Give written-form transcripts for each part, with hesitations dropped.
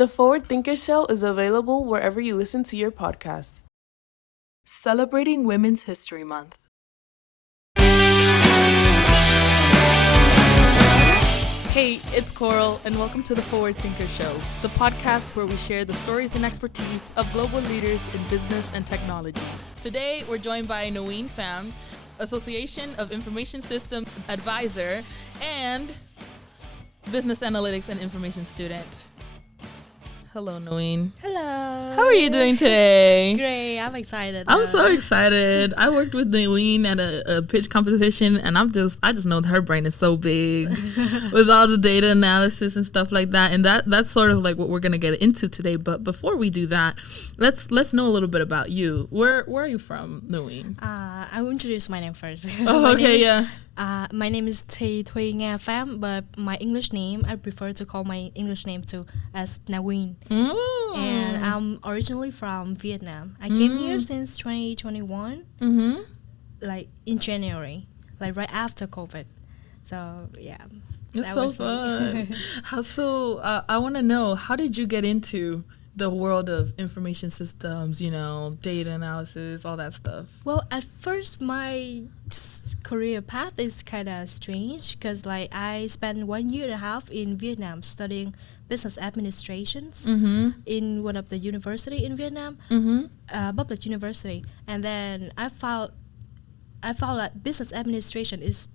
The Forward Thinker Show is available wherever you listen to your podcasts. Celebrating Women's History Month. Hey, it's Coral, and welcome to the Forward Thinker Show, the podcast where we share the stories and expertise of global leaders in business and technology. Today, we're joined by Naween Pham, Association of Information Systems Advisor and Business Analytics and Information student. Hello, Naween. Hello. How are you doing today? Great. I'm excited. I'm so excited. I worked with Naween at a pitch competition, and I just know that her brain is so big with all the data analysis and stuff like that. And that's sort of like what we're gonna get into today. But before we do that, let's know a little bit about you. Where are you from, Naween? I will introduce my name first. Oh, okay, yeah. My name is Naween Pham, but my English name, I prefer to call my English name too as Naween. And I'm originally from Vietnam. I came here since 2021, like in January, like right after COVID. So yeah, it's so fun. I want to know, how did you get into the world of information systems, data analysis, all that stuff? Well, at first, my career path is kind of strange because I spent 1.5 years in Vietnam studying business administrations in one of the university in Vietnam, public university. And then I found that business administration is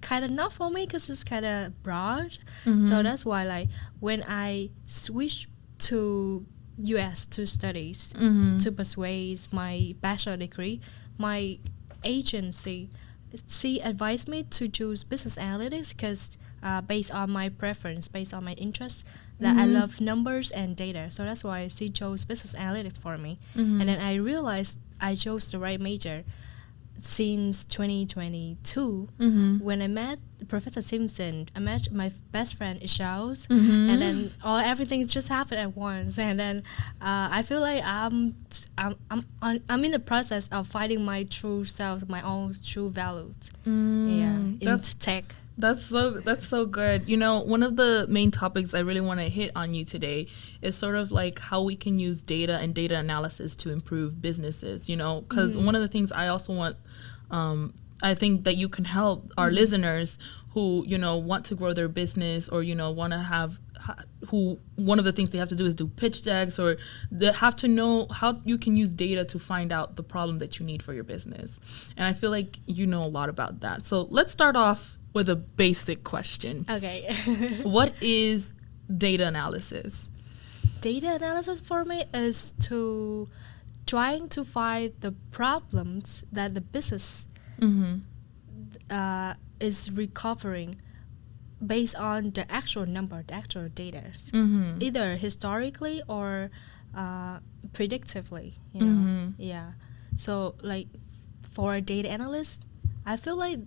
kind of not for me because it's kind of broad. So that's why when I switched to US to studies to pursue my bachelor degree, my agency advised me to choose business analytics because based on my preference, based on my interest, that I love numbers and data. So that's why she chose business analytics for me. And then I realized I chose the right major since 2022 when I met Professor Simpson. I met my best friend Ishaus, and then everything just happened at once. And then I feel like I'm in the process of finding my true self, my own true values. In tech. That's so good. One of the main topics I really want to hit on you today is sort of like how we can use data and data analysis to improve businesses, because one of the things I also want, I think that you can help our listeners who, want to grow their business or, want to have, one of the things they have to do is do pitch decks, or they have to know how you can use data to find out the problem that you need for your business. And I feel like you know a lot about that. So let's start off with a basic question. Okay. What is data analysis? Data analysis for me is trying to find the problems that the business is recovering based on the actual number, the actual data, either historically or predictively. Yeah. So for a data analyst, I feel like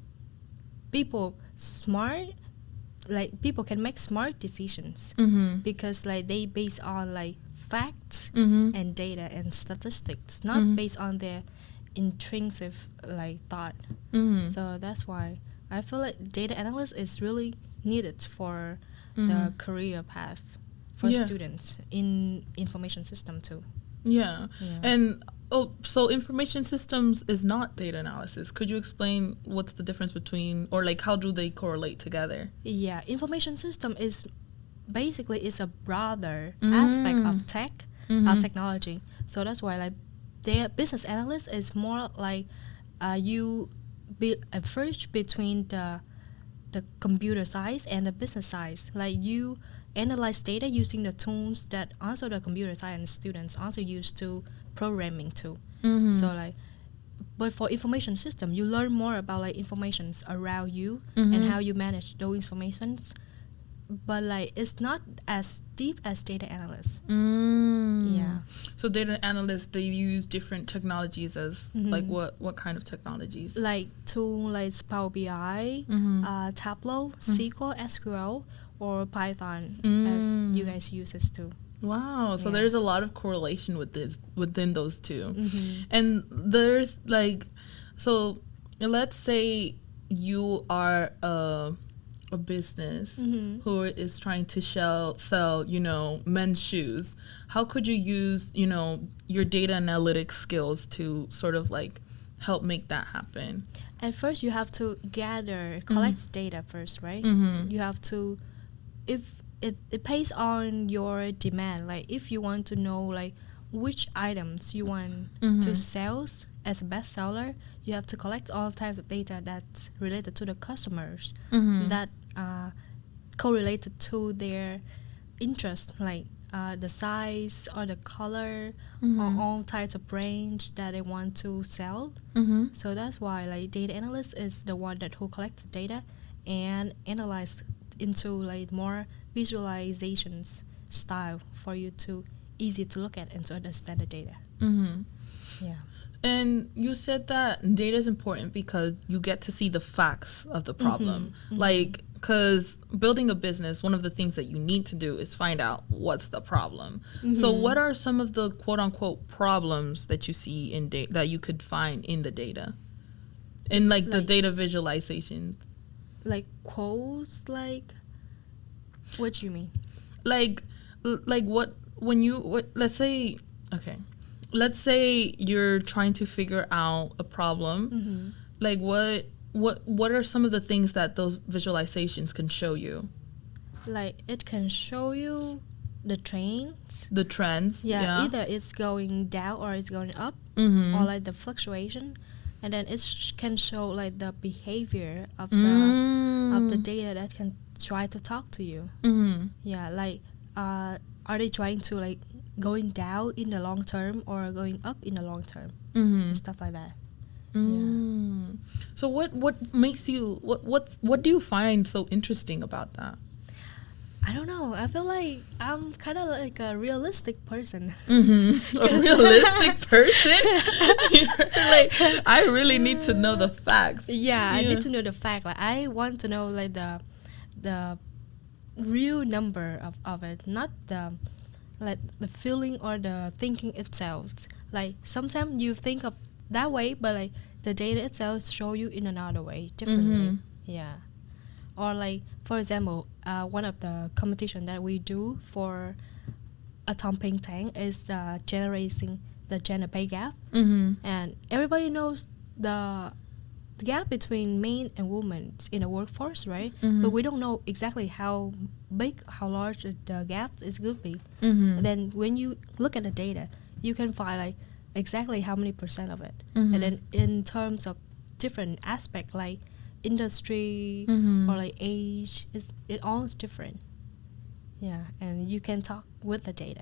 people can make smart decisions because they based on facts and data and statistics, not based on their intrinsic thought. So that's why I feel like data analyst is really needed for the career path for students in information system too. Yeah. And so information systems is not data analysis. Could you explain what's the difference between, or how do they correlate together? Yeah, information system is basically a broader aspect of tech, of technology. So that's why their business analyst is more you be a bridge between the computer science and the business science. You analyze data using the tools that also the computer science students also use to programming too. So but for information system, you learn more about informations around you and how you manage those informations. But it's not as deep as data analysts. Yeah. So data analysts, they use different technologies as what kind of technologies? Tool like Power BI, Tableau, SQL, or Python as you guys use it too. Wow. So there's a lot of correlation within those two. And there's so let's say you are a business who is trying to sell, men's shoes, how could you use, your data analytics skills to sort of like help make that happen? At first, you have to collect data first, right? You have to, if it pays on your demand. Like if you want to know like which items you want to sell as a best seller, you have to collect all types of data that's related to the customers that correlated to their interest, like the size or the color or all types of range that they want to sell. So that's why like data analyst is the one that who collects the data and analyze into like more visualizations style for you to easy to look at and to understand the data. Yeah. And you said that data is important because you get to see the facts of the problem. Like, because building a business, one of the things that you need to do is find out what's the problem. So what are some of the quote unquote problems that you see in data that you could find in the data? In like the data visualization? Like quotes, like what do you mean? Like what, let's say, okay. Let's say you're trying to figure out a problem. Like what are some of the things that those visualizations can show you? Like it can show you the trends. The trends. Yeah. Either it's going down or it's going up, or like the fluctuation, and then it can show like the behavior of the data that can try to talk to you. Yeah, like are they trying to like going down in the long term or going up in the long term, stuff like that. Yeah. So what makes you what do you find so interesting about that? I don't know. I feel like I'm kind of like a realistic person. A realistic person? Like, I really need to know the facts. Yeah, I need to know the fact. Like, I want to know like the real number of it, not the like the feeling or the thinking itself. Like sometimes you think of that way, but like the data itself show you in another way, differently. Yeah. Or like for example, one of the competition that we do for a Tomping Tank is generating the gender pay gap, and everybody knows the gap between men and women in the workforce, right? But we don't know exactly how big, how large the gap is going to be. Then when you look at the data, you can find like exactly how many percent of it. And then in terms of different aspects like industry or like age, it all is different. Yeah, and you can talk with the data.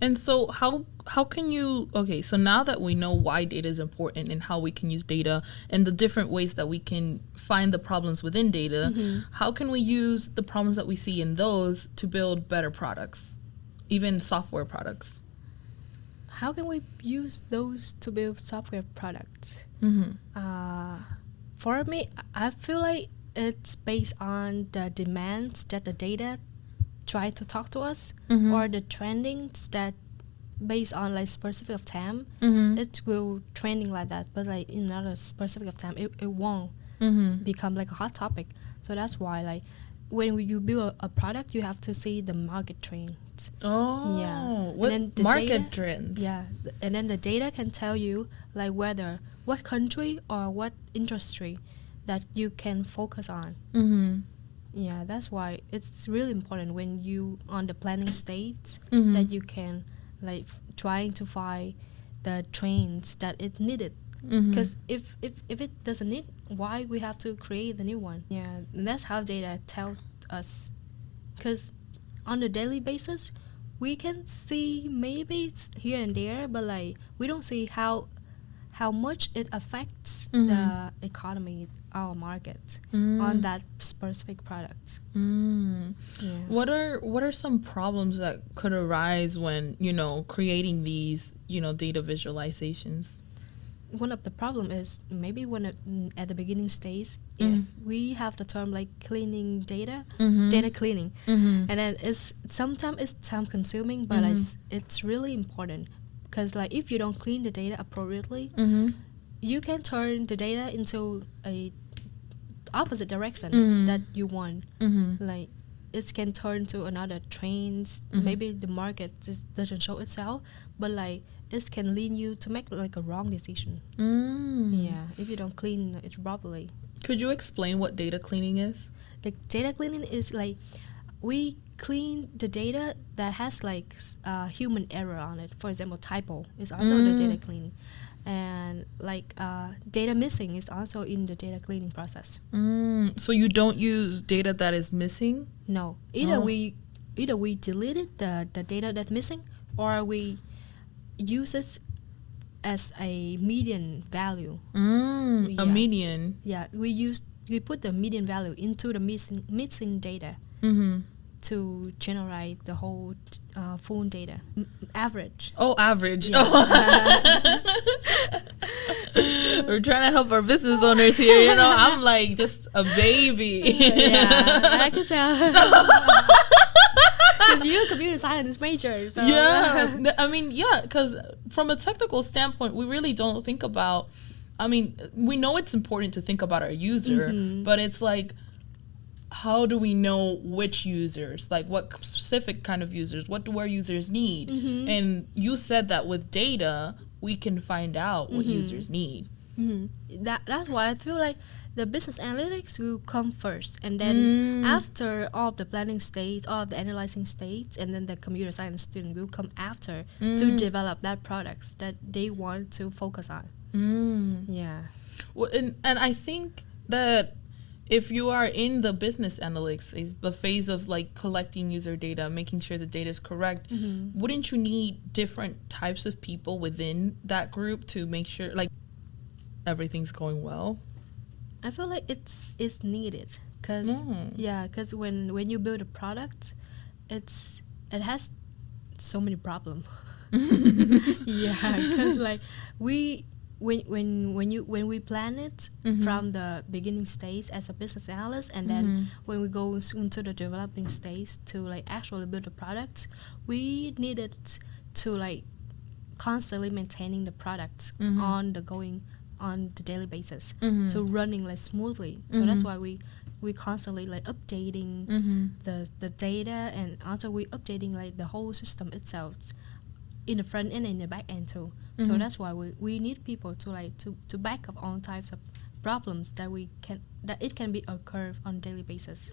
And so how can you, okay, so now that we know why data is important and how we can use data and the different ways that we can find the problems within data, how can we use the problems that we see in those to build better products, even software products? How can we use those to build software products? For me, I feel like it's based on the demands that the data try to talk to us, or the trendings that based on like specific of time, it will trending like that. But like in another specific of time, it won't become like a hot topic. So that's why like when you build a product, you have to see the market trends. Oh, yeah. What and then market data, trends? Yeah, and then the data can tell you like whether what country or what industry that you can focus on. Yeah, that's why it's really important when you on the planning stage that you can like trying to find the trends that it needed. Because if it doesn't need, why we have to create the new one? Yeah, and that's how data tells us. Because on a daily basis, we can see maybe it's here and there, but like we don't see how much it affects the economy, our market, on that specific product. Yeah. What are some problems that could arise when creating these data visualizations? One of the problem is maybe when at the beginning stage, we have the term like cleaning data, data cleaning, and then sometimes it's time consuming, but it's really important. Because like if you don't clean the data appropriately, you can turn the data into a opposite directions that you want. Like it can turn to another trends. Maybe the market just doesn't show itself, but like it can lead you to make like a wrong decision. Yeah, if you don't clean it properly. Could you explain what data cleaning is? The data cleaning is like we clean the data that has like human error on it. For example, typo is also the data cleaning, and like data missing is also in the data cleaning process. So you don't use data that is missing? No, either we deleted the data that's missing, or we use it as a median value. A median. Yeah, we put the median value into the missing data to generate the whole full data average. Oh, average. Yeah. We're trying to help our business owners here. You know, I'm like just a baby. Yeah, I can tell. Because you're a computer science major. So. Yeah. I mean, yeah, because from a technical standpoint, we really don't think about, I mean, we know it's important to think about our user, but it's like, how do we know which users, like what specific kind of users, what do our users need? And you said that with data, we can find out what users need. That's why I feel like the business analytics will come first, and then after all of the planning stage, all of the analyzing stage, and then the computer science student will come after to develop that products that they want to focus on. Yeah. Well, and I think that if you are in the business analytics phase, the phase of like collecting user data, making sure the data is correct, wouldn't you need different types of people within that group to make sure like everything's going well? I feel like it's needed because because when you build a product, it has so many problems. Yeah, because like when we plan it from the beginning stage as a business analyst, and then when we go into the developing stage to like actually build the product, we needed to like constantly maintaining the products on the daily basis to running like smoothly. So that's why we constantly like updating the data, and also we updating like the whole system itself in the front end and in the back end too. So that's why we need people to like to back up all types of problems that it can be occur on a daily basis.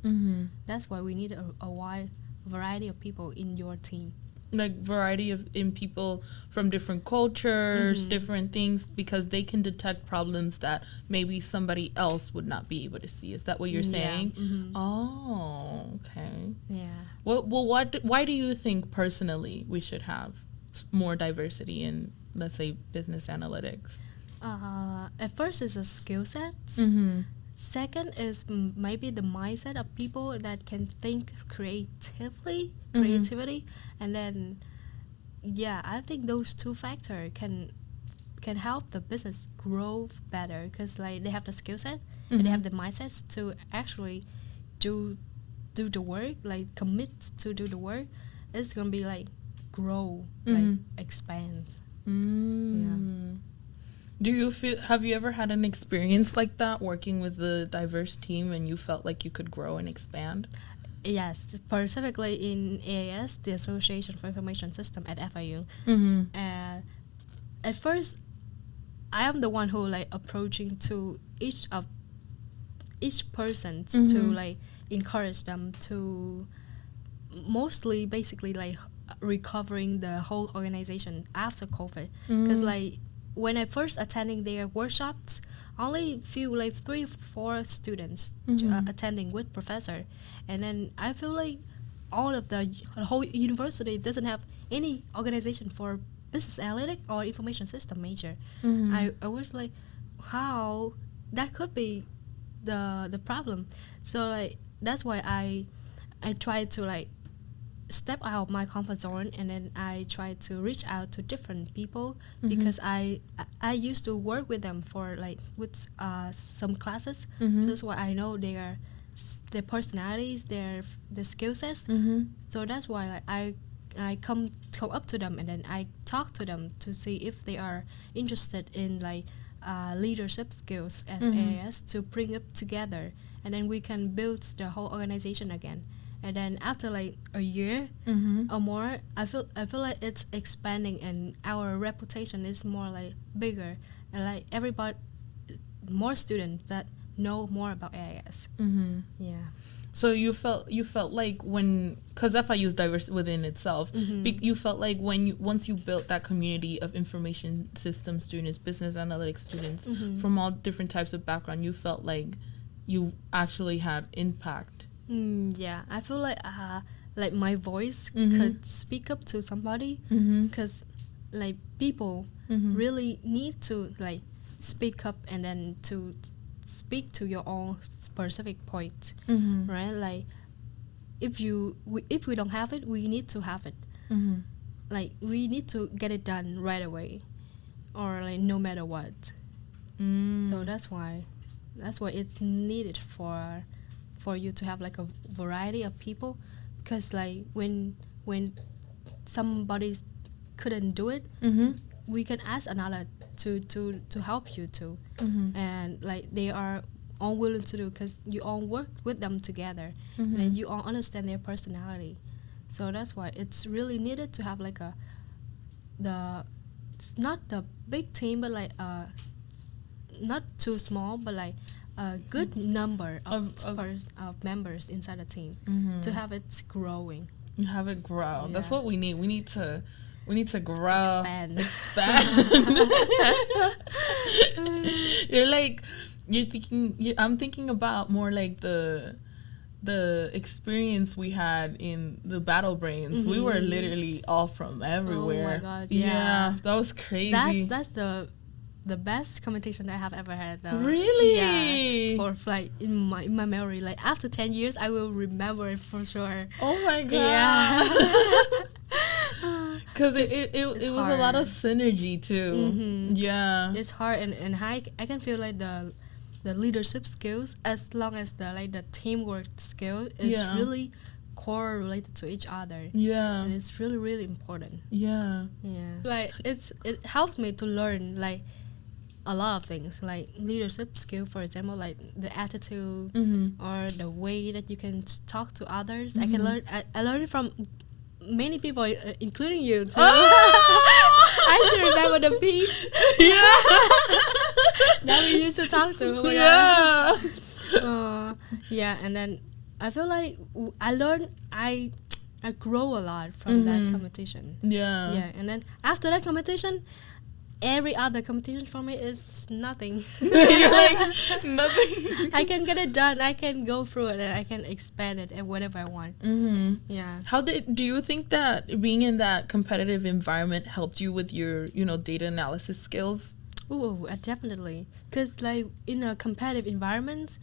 That's why we need a wide variety of people in your team. Like variety of in people from different cultures, different things, because they can detect problems that maybe somebody else would not be able to see. Is that what you're saying? Oh, okay. Yeah. Well, why do you think personally we should have more diversity in, let's say, business analytics? At first, it's a skill set. Second is maybe the mindset of people that can think creativity, and then I think those two factors can help the business grow better, because like they have the skill set and they have the mindsets to actually do the work, like commit to do the work. It's gonna be like grow, like expand. Do you have you ever had an experience like that, working with a diverse team and you felt like you could grow and expand? Yes, specifically in AIS, the Association for Information System at FIU. At first, I am the one who like approaching to each person to like encourage them to mostly basically like recovering the whole organization after COVID. Because like when I first attending their workshops, only few like 3 or 4 students attending with professor, and then I feel like all of the whole university doesn't have any organization for business analytics or information system major. I was like, how that could be the problem. So like that's why I try to like step out of my comfort zone, and then I try to reach out to different people, because I used to work with them for like with some classes. So that's why I know their personalities, their skill sets. So that's why like I come up to them, and then I talk to them to see if they are interested in like leadership skills as AIS, to bring it together and then we can build the whole organization again. And then after like a year or more, I feel like it's expanding, and our reputation is more like bigger, and like everybody, more students that know more about AIS. Yeah. So you felt like when, because FIU is diverse within itself, you felt like once you built that community of information system students, business analytics students from all different types of background, you felt like you actually had impact. Yeah, I feel like my voice could speak up to somebody, because like people really need to like speak up and then to speak to your own specific point, right? Like if we don't have it, we need to have it. Like we need to get it done right away, or like no matter what. So that's why it's needed for you to have like a variety of people, because like when somebody couldn't do it, we can ask another to help you too, and like they are all willing to do, because you all work with them together, and you all understand their personality. So that's why it's really needed to have like it's not the big team, but like not too small, but like a good number of members inside the team to have it growing. Have it grow. Yeah. That's what we need. We need to grow. Expand. I'm thinking about more like the experience we had in the Battle Brains. We were literally all from everywhere. Oh my God, yeah, that was crazy. That's the best competition I have ever had, though. Really? Yeah, for like in my memory, like after 10 years I will remember it for sure. Oh my God. Yeah. Because it was a lot of synergy too. Yeah, it's hard, and I can feel like the leadership skills, as long as the teamwork skill is really core related to each other. Yeah, and it's really, really important. Yeah, like it helps me to learn like a lot of things, like leadership skill, for example, like the attitude or the way that you can talk to others. I can learn. I learned it from many people, including you too. I still remember the beach. That we used to talk to. Yeah, and then I feel like I grow a lot from that competition. Yeah, and then after that competition, every other competition for me is nothing. You're like nothing. I can get it done. I can go through it, and I can expand it and whatever I want. Yeah. Do you think that being in that competitive environment helped you with your data analysis skills? Oh, definitely. Because like in a competitive environment,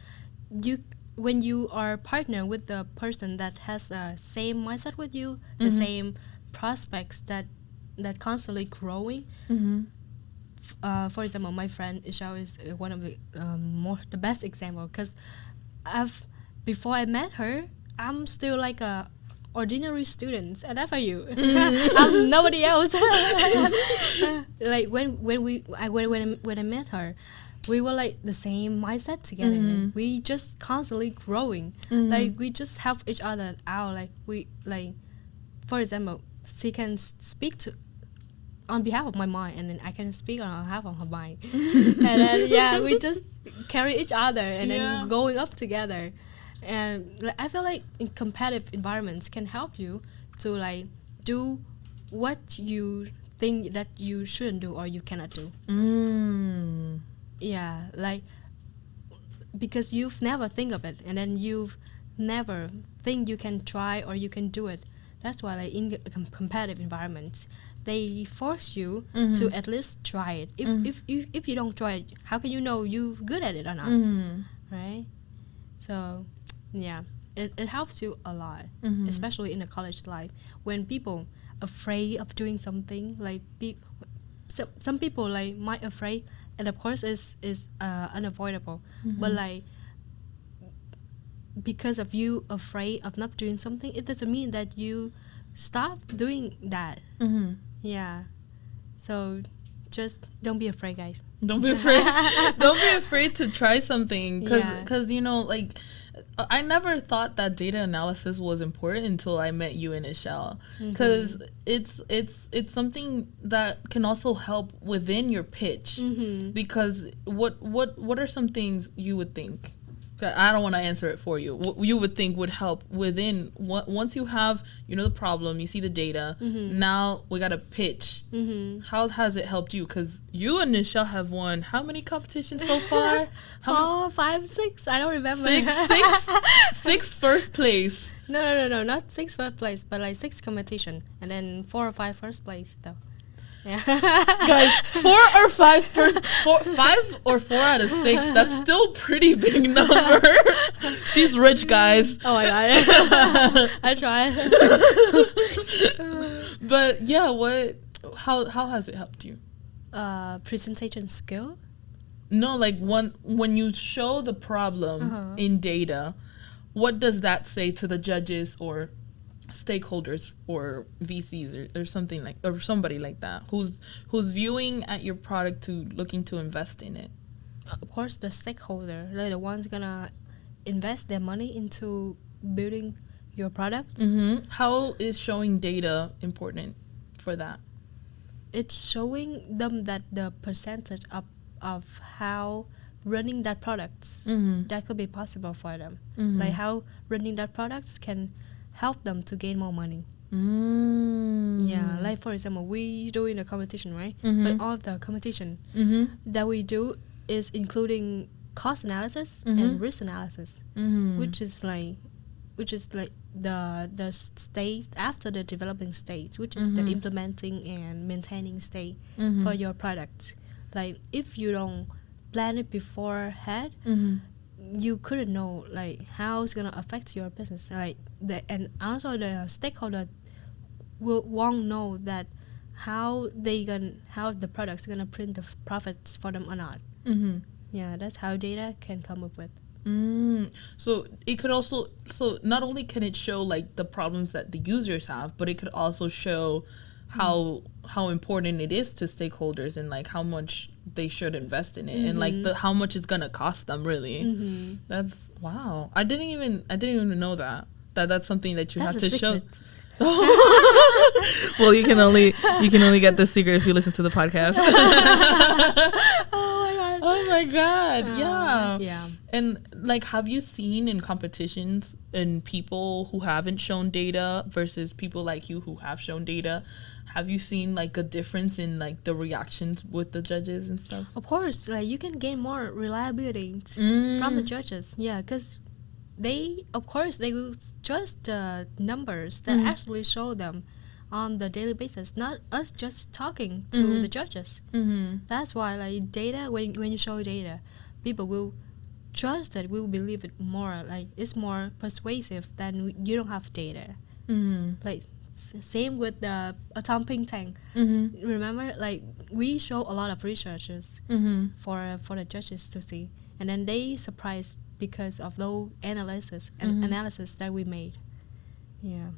when you are partner with the person that has the same mindset with you, the same prospects that constantly growing. For example, my friend Ishao is one of the best example, because before I met her, I'm still like a ordinary student at FIU. I'm nobody else. Like when I met her, we were like the same mindset together. And we just constantly growing. Like we just help each other out. Like we for example, she can speak on behalf of my mind, and then I can speak on behalf of her mind. And then we just carry each other, and then going up together. And I feel like in competitive environments can help you to like do what you think that you shouldn't do or you cannot do. Yeah, like because you've never think of it, and then you've never think you can try or you can do it. That's why like in competitive environments, they force you to at least try it. If you don't try it, how can you know you're good at it or not? Right? So yeah, it helps you a lot, especially in a college life, when people afraid of doing something. Like some people like might afraid, and of course is unavoidable, but like because of you afraid of not doing something, it doesn't mean that you stop doing that. Yeah, so just don't be afraid, guys. Don't be afraid. Don't be afraid to try something, because Yeah. you know, like, I never thought that data analysis was important until I met you and Ishel, because it's something that can also help within your pitch. Because what are some things you would think? I don't want to answer it for you. What you would think would help within once you have, you know, the problem, you see the data. Now we got to pitch. How has it helped you? Because you and Michelle have won how many competitions so far? 4, 5, 6. I don't remember. Six first place. No. Not 6 first place, but like 6 competition, and then 4 or 5 first place though. Yeah. Guys, 5 or 4 out of 6, that's still pretty big number. She's rich, guys. Oh my god. I try. But yeah, how has it helped you? Presentation skill. No, like when you show the problem in data, what does that say to the judges or stakeholders or VCs or something like, or somebody like that who's viewing at your product to looking to invest in it? Of course, the stakeholder, they're the ones gonna invest their money into building your product. How is showing data important for that? It's showing them that the percentage of how running that products that could be possible for them, like how running that products can help them to gain more money. Yeah, like for example, we doing a competition, right? But all the competition that we do is including cost analysis and risk analysis, which is like the stage after the developing stage, which is the implementing and maintaining stage for your product. Like if you don't plan it beforehand, you couldn't know like how it's gonna affect your business. Like and also the stakeholder won't know that how the product's gonna print the profits for them or not. Yeah, that's how data can come up with. So it could also, so not only can it show like the problems that the users have, but it could also show how important it is to stakeholders and like how much they should invest in it and like how much it's gonna cost them really. That's wow. I didn't even know that's something that you That's have a to secret. show. Well, you can only get this secret if you listen to the podcast. Oh my god. Yeah. And like, have you seen in competitions in people who haven't shown data versus people like you who have shown data, have you seen like a difference in like the reactions with the judges and stuff? Of course, like you can gain more reliability from the judges. Yeah, because they will trust the numbers that actually show them on the daily basis, not us just talking to the judges. That's why like data, when you show data, people will trust it, will believe it more. Like it's more persuasive than you don't have data. Like same with the Tom Ping Tang. Remember, like we show a lot of researches for the judges to see, and then they surprised because of those analysis that we made. Yeah.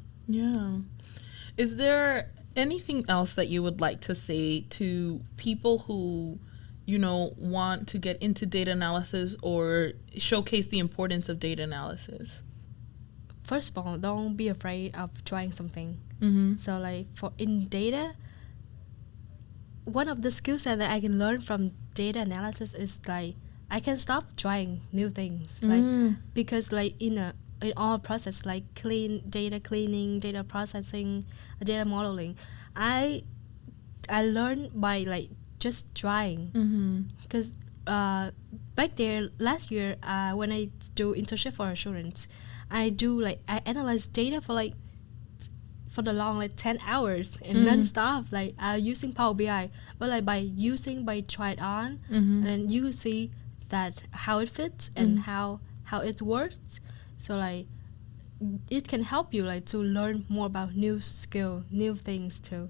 Is there anything else that you would like to say to people who, you know, want to get into data analysis or showcase the importance of data analysis? First of all, don't be afraid of trying something. So like in data, one of the skill set that I can learn from data analysis is like I can stop trying new things, like because like in all process like data cleaning, data processing, data modeling, I learned by like just trying. Because back there last year when I do internship for Assurant, I analyze data for the long like 10 hours and non-stop, like using Power BI, but like by try it on, and then you see that how it fits and how it works. So like it can help you like to learn more about new skill, new things too.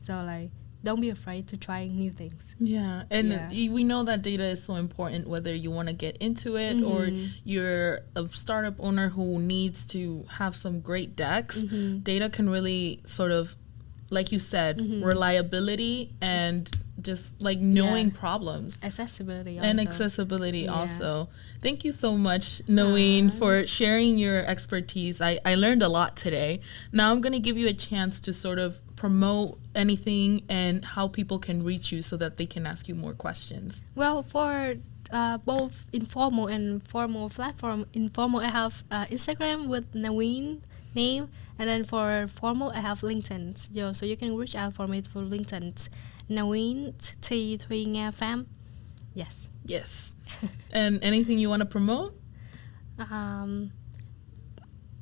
So like don't be afraid to try new things. Yeah, and we know that data is so important, whether you want to get into it or you're a startup owner who needs to have some great decks. Data can really sort of, like you said, reliability and just like knowing problems. Accessibility And also. accessibility also. Thank you so much, Naween, for sharing your expertise. I learned a lot today. Now I'm going to give you a chance to sort of promote anything and how people can reach you so that they can ask you more questions. Well, for both informal and formal platform, informal I have Instagram with Naween name, and then for formal I have LinkedIn. So you can reach out for me for LinkedIn. Naween T Pham. Yes. Yes. And anything you want to promote?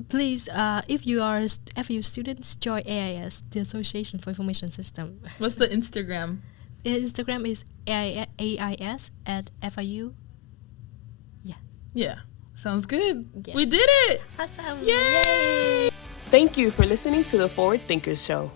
Please, if you are FIU students, join AIS, the Association for Information System. What's the Instagram? Instagram is AIS at FIU. Yeah. Yeah. Sounds good. Yes. We did it. Awesome. Yay! Thank you for listening to the Forward Thinkers Show.